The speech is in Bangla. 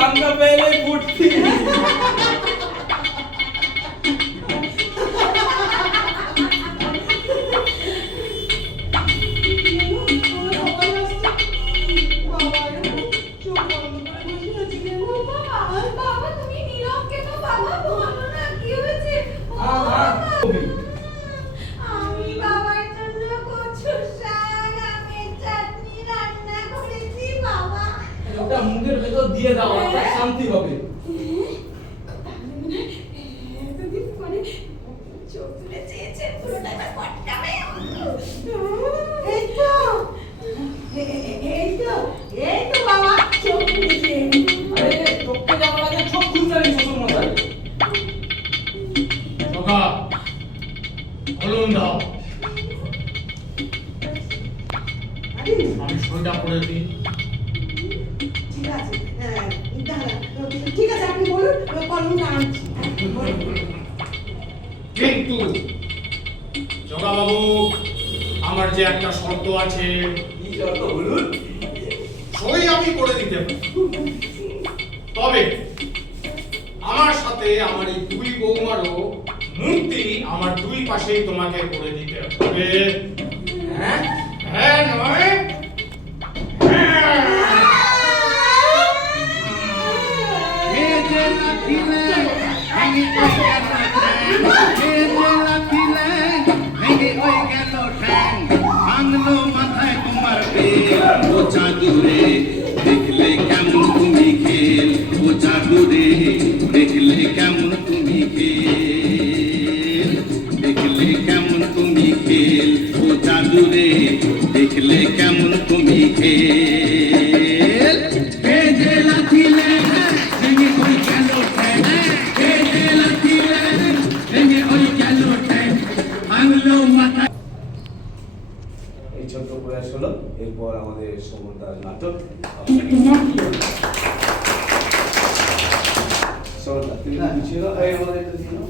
ডাঙ্গা পেলে ফুটছি বাবা তুমি মুখের ভেতর দিয়ে দাও একটা শান্তি হবে এতদিন পরে চোখ তুলে কিন্তু জগা বাবু আমার যে একটা শর্ত আছে। কি শর্ত বলুন? সই আমি করে দিতে তবে আমার সাথে আমার এই দুই বৌমারও মূর্তি আমার দুই পাশেই তোমাকে করে দিতে হবে। হ্যাঁ? জাদুরে দেখলে কেমন তুমি খেল ও জাদুরে দেখলে কেমন তুমি খেল দেখলে কেমন তুমি খেল ও জাদুরে দেখলে কেমন তুমি খেল ছোট্ট প্রয়াস হলো এরপর আমাদের সমরদার নাটক। সমরদার তুমি আমাদের তো দিন দিও।